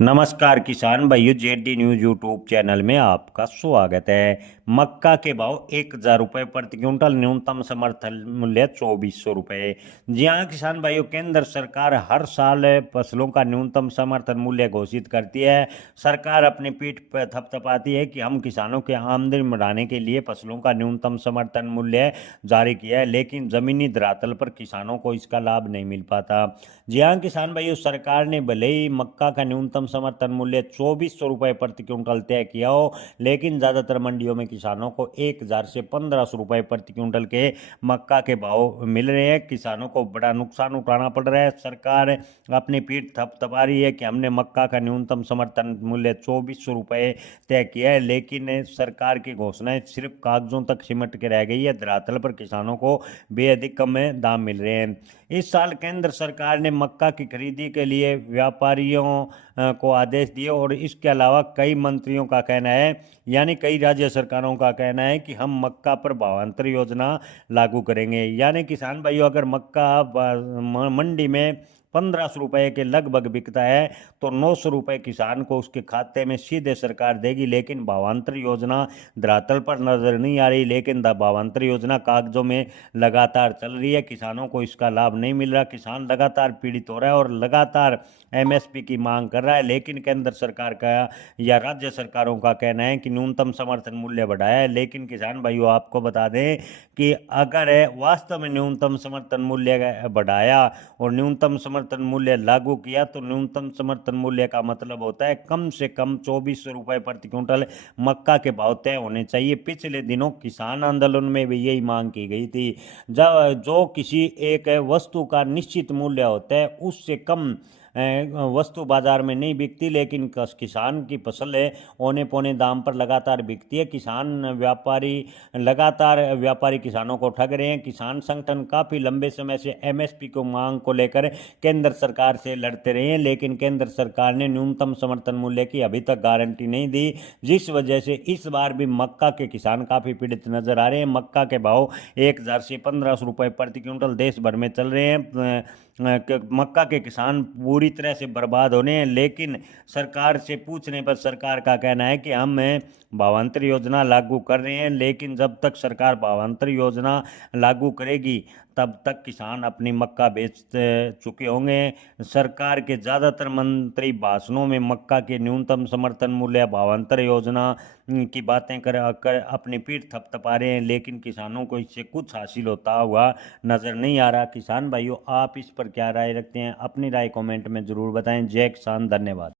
नमस्कार किसान भाइयों, जेडी न्यूज यूट्यूब चैनल में आपका स्वागत है। मक्का के भाव 1,000 रुपये प्रति क्विंटल, न्यूनतम समर्थन मूल्य 2,400 रुपये। जी हाँ किसान भाइयों, केंद्र सरकार हर साल फसलों का न्यूनतम समर्थन मूल्य घोषित करती है। सरकार अपनी पीठ पर थपथपाती है कि हम किसानों के आमदनी बढ़ाने के लिए फसलों का न्यूनतम समर्थन मूल्य जारी किया है, लेकिन जमीनी धरातल पर किसानों को इसका लाभ नहीं मिल पाता। जी हाँ किसान भाइयों, सरकार ने भले ही मक्का का न्यूनतम समर्थन मूल्य 2,400 रुपये प्रति क्विंटल तय किया हो, लेकिन ज़्यादातर मंडियों में किसानों को 1,000 से 1,500 रुपये प्रति क्विंटल के मक्का के भाव मिल रहे हैं। किसानों को बड़ा नुकसान उठाना पड़ रहा है। सरकार अपनी पीठ थपथपा रही है कि हमने मक्का का न्यूनतम समर्थन मूल्य 2,400 रुपये तय किया है, लेकिन सरकार की घोषणाएं सिर्फ कागजों तक सिमट के रह गई है। धरातल पर किसानों को बेहद कम दाम मिल रहे हैं। इस साल केंद्र सरकार ने मक्का की खरीदी के लिए व्यापारियों को आदेश दिए, और इसके अलावा कई मंत्रियों का कहना है, यानी कई राज्य सरकारों का कहना है कि हम मक्का पर भावांतर योजना लागू करेंगे। यानी किसान भाइयों, अगर मक्का मंडी में 1,500 रुपये के लगभग बिकता है तो 900 रुपये किसान को उसके खाते में सीधे सरकार देगी। लेकिन भावांतर योजना धरातल पर नजर नहीं आ रही, लेकिन भावांतर योजना कागजों में लगातार चल रही है। किसानों को इसका लाभ नहीं मिल रहा। किसान लगातार पीड़ित हो रहा है और लगातार एमएसपी की मांग कर रहा है, लेकिन केंद्र सरकार का या राज्य सरकारों का कहना है कि न्यूनतम समर्थन मूल्य बढ़ाया है। लेकिन किसान भाइयों, आपको बता दें कि अगर वास्तव में न्यूनतम समर्थन मूल्य बढ़ाया और न्यूनतम समर्थन मूल्य लागू किया, तो न्यूनतम समर्थन मूल्य का मतलब होता है कम से कम 2,400 रुपये प्रति क्विंटल मक्का के भाव तय होने चाहिए। पिछले दिनों किसान आंदोलन में भी यही मांग की गई थी। जब जो किसी एक वस्तु का निश्चित मूल्य होता है, उससे कम वस्तु बाजार में नहीं बिकती, लेकिन किसान की फसल है औने पौने दाम पर लगातार बिकती है। किसान व्यापारी लगातार व्यापारी किसानों को ठग रहे हैं। किसान संगठन काफ़ी लंबे समय से एमएसपी को मांग को लेकर केंद्र सरकार से लड़ते रहे हैं, लेकिन केंद्र सरकार ने न्यूनतम समर्थन मूल्य की अभी तक गारंटी नहीं दी, जिस वजह से इस बार भी मक्का के किसान काफ़ी पीड़ित नजर आ रहे हैं। मक्का के भाव 1,000 से 1,500 रुपये प्रति क्विंटल देश भर में चल रहे हैं। मक्का के किसान पूरी तरह से बर्बाद होने हैं, लेकिन सरकार से पूछने पर सरकार का कहना है कि हम भावांतर योजना लागू कर रहे हैं। लेकिन जब तक सरकार भावांतर योजना लागू करेगी, तब तक किसान अपनी मक्का बेच चुके होंगे। सरकार के ज़्यादातर मंत्री भाषणों में मक्का के न्यूनतम समर्थन मूल्य, भावांतर योजना की बातें कर अपनी पीठ थपथपा रहे हैं, लेकिन किसानों को इससे कुछ हासिल होता हुआ नज़र नहीं आ रहा। किसान भाइयों, आप इस पर क्या राय रखते हैं? अपनी राय कमेंट में ज़रूर बताएं। जय किसान, धन्यवाद।